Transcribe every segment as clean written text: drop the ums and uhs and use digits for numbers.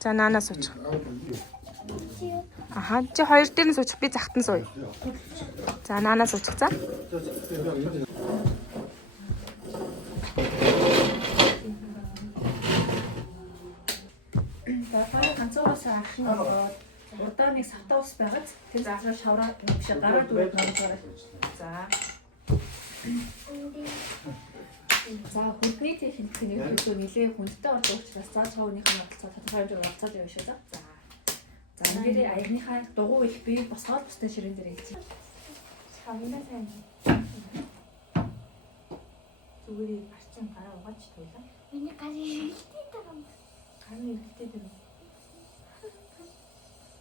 За наанаа суучих. Аха чи хоёр дээр нь суучих би захтан сууя. За наанаа суучих за. Дараа ганцаас ахын ороод урдаа нэг савтаа ус байгаад тэр заахаар шавраа биш гараа дүүрээд нөрөөр. За. За хүдний тийм хинтний хөлөө нилээ хүндтэй ордог учраас за цаавынхаа нотолцоо тодорхой хэмжээгээр оролцоод явна шүү. За. За нэрээ аягныхаа дугуй их бий босгоод бусдын ширээн дээр хийж. Шавнаа сайн. Зүгээр арчин гараа угаач туйлаа. Миний гарын ихтэй байгаа юм. Гарын ихтэй дээ.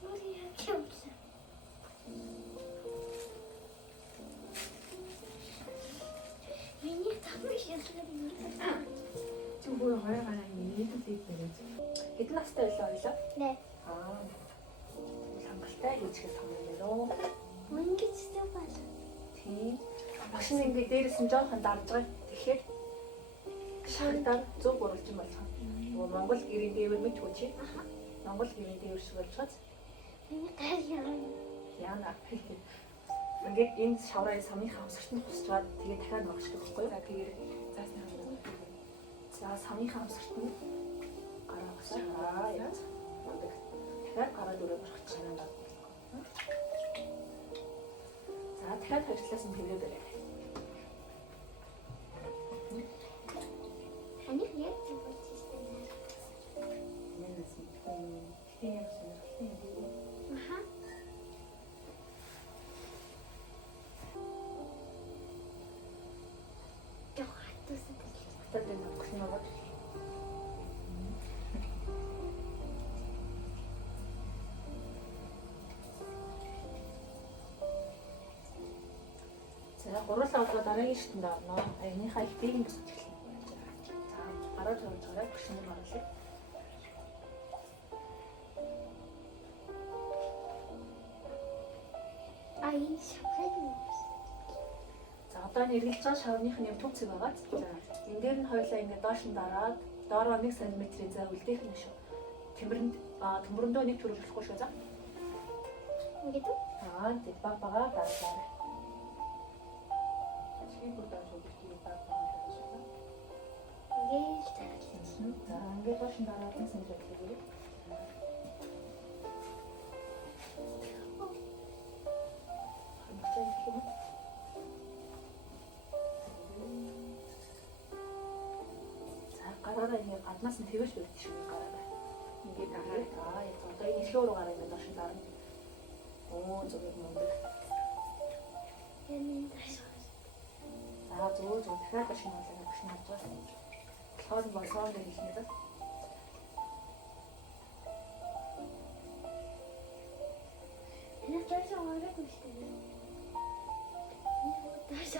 Нүри яах вэ? Миний тамир шилдэг юм. Зүгээр хоёр гараа нийлүүлээд барьж. Хэдэн настай байлаа ойлоо? Нэ. Хангалттай хийчихэл санагдав. Мөнгөч зүг байна. Тийм. Багш нь ингээ дээрээс нь жоохон дарж байгаа. Тэгэхээр шагдаад зөв гурвалж юм болох. Монгол гэрийн дээвэр мэд хүчи. Монгол гэрийн дээвэр шиг болж байгаа. Миний гар Яна. Ингээд энэ шаврын самынхаа амсгартанд босчоод тэгээ дахиад ногшдог байхгүй юу? Тэгэхээр заасны хамаа. За самынхаа амсгартанд гараа босоо. Яа. Дахиад гараа дөрөв болох чинь. За дахиад хоёр талаас нь тэрвээ барай. Ханих яг зүг болчихсон. Нэнэс тийм сонирхолтой. Аха. Хатад энэ өгсөн байгаа. За гурлаа одоо дараагийн шатнд орно. Аяныхаа их дээгэн босч эхэлнэ. За гараа тавьж байгаа гүшин орлоо. Энэ шавхаг юм. За одоо нэргэлж байгаа шавныхны төв цэг байгаа. За энэ дээр нь хоёлаа ингэ доош нь дараад доороо 1 см-ийн зай үлдээх нь шүү. Тэмрэнд төмөрөндөө нэг төрөж болохгүй шүү. За. Ингээд үү? Тэг баг бага даалаа. Ачиг бүрдээ шүүгдчих баг бага даалаа. Ингээд таалсан. За ингэ доош нь дараад 1 см үлдээх. Гараараа ингэ гаднаас нь твэж байдаг шиг гараараа. Ингээд гараад яг одоо энэ эрхээ рүү гараа ингэ доош нь дарна. Оо зөвхөн мөнгө. Энэ дэш. За зөв дахиад доош нь болоо гэж нэж байгаа. Болохоор болоо гэж хэлнэ даа. Энэ дэш аваад үзтээ. Дэш.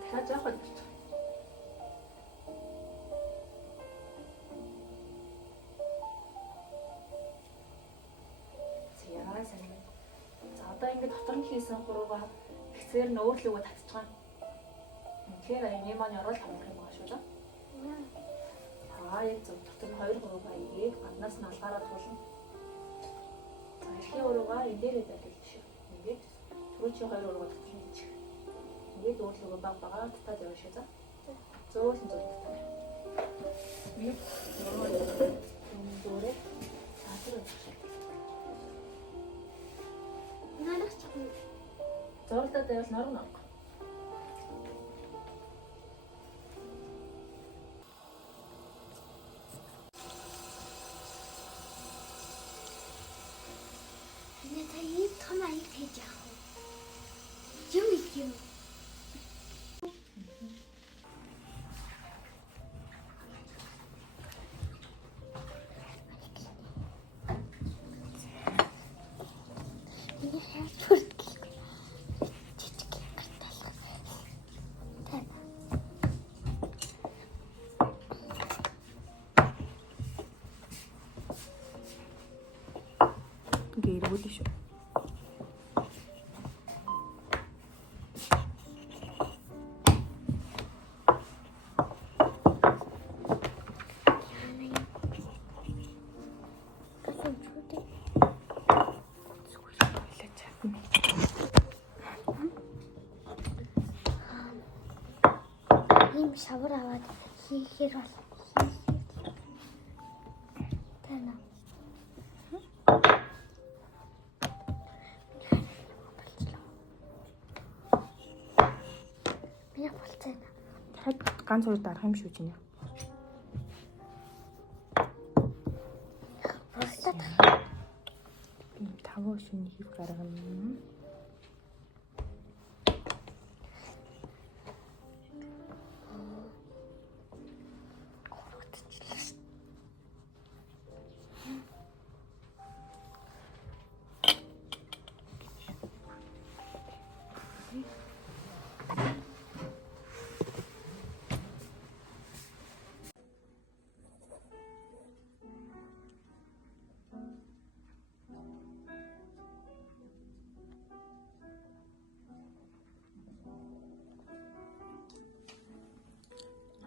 Дахиад жоохон ирчих. Яа сайн. За одоо ингэ дотор нь хийсэн хурууга ихсээр нь өөрлөгөө татчих байгаа. Тэгэхээр аяны маань орол хамрах юм байгаа шүү дээ. Яг зөв дотор нь 2 3 байгийг гаднаас нь алгаараа туулна. За эрхийн уруугаа энэ дээрээ байлгаж шүү. Ингээд түрүүчийн 2 уруугаа дотор нь хийчих. Ингээд өөрлөгөө баг багаар татаад явна шүү. За. Зөөлөн татаа. Нэг дөрөв цаатар өгч. Надад ч юм. Зурлаад байвал норно. Энэ таяа том аяг хийж яах вэ? Юм. шавар аваад хийхээр бол тана. Би болцоо. Дахиад ганц хоёр дарах юм шүү чинь. Болцоо. Тавуу шүний хийх гаргана.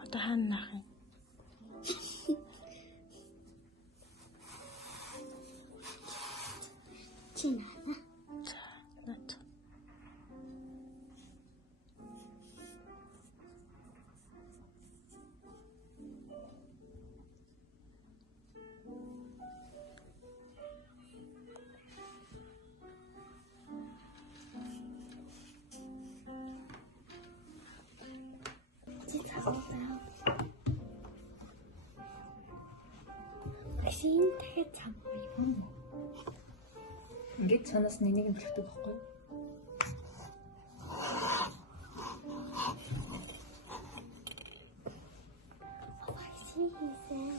Одоо хаана нах юм? Чинь Нат. Машин дахиад цаваа юм. Ингээд цаанаас нэгийг нь бэлгдэг байхгүй. Машин хийсэн.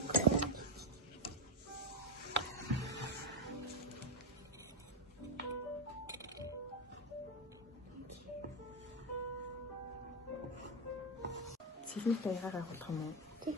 Цэвэр байгааг агуулах юм уу? Тий.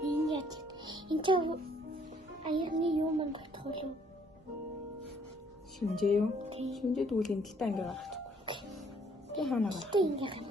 Ингээд энэ аярны юу манд батах болов? Шинжээ юу? Тий. Шинжээ тэгвэл энэ тата ингээ гарахгүй. Би хаана гарах? Тэ ингээд юм.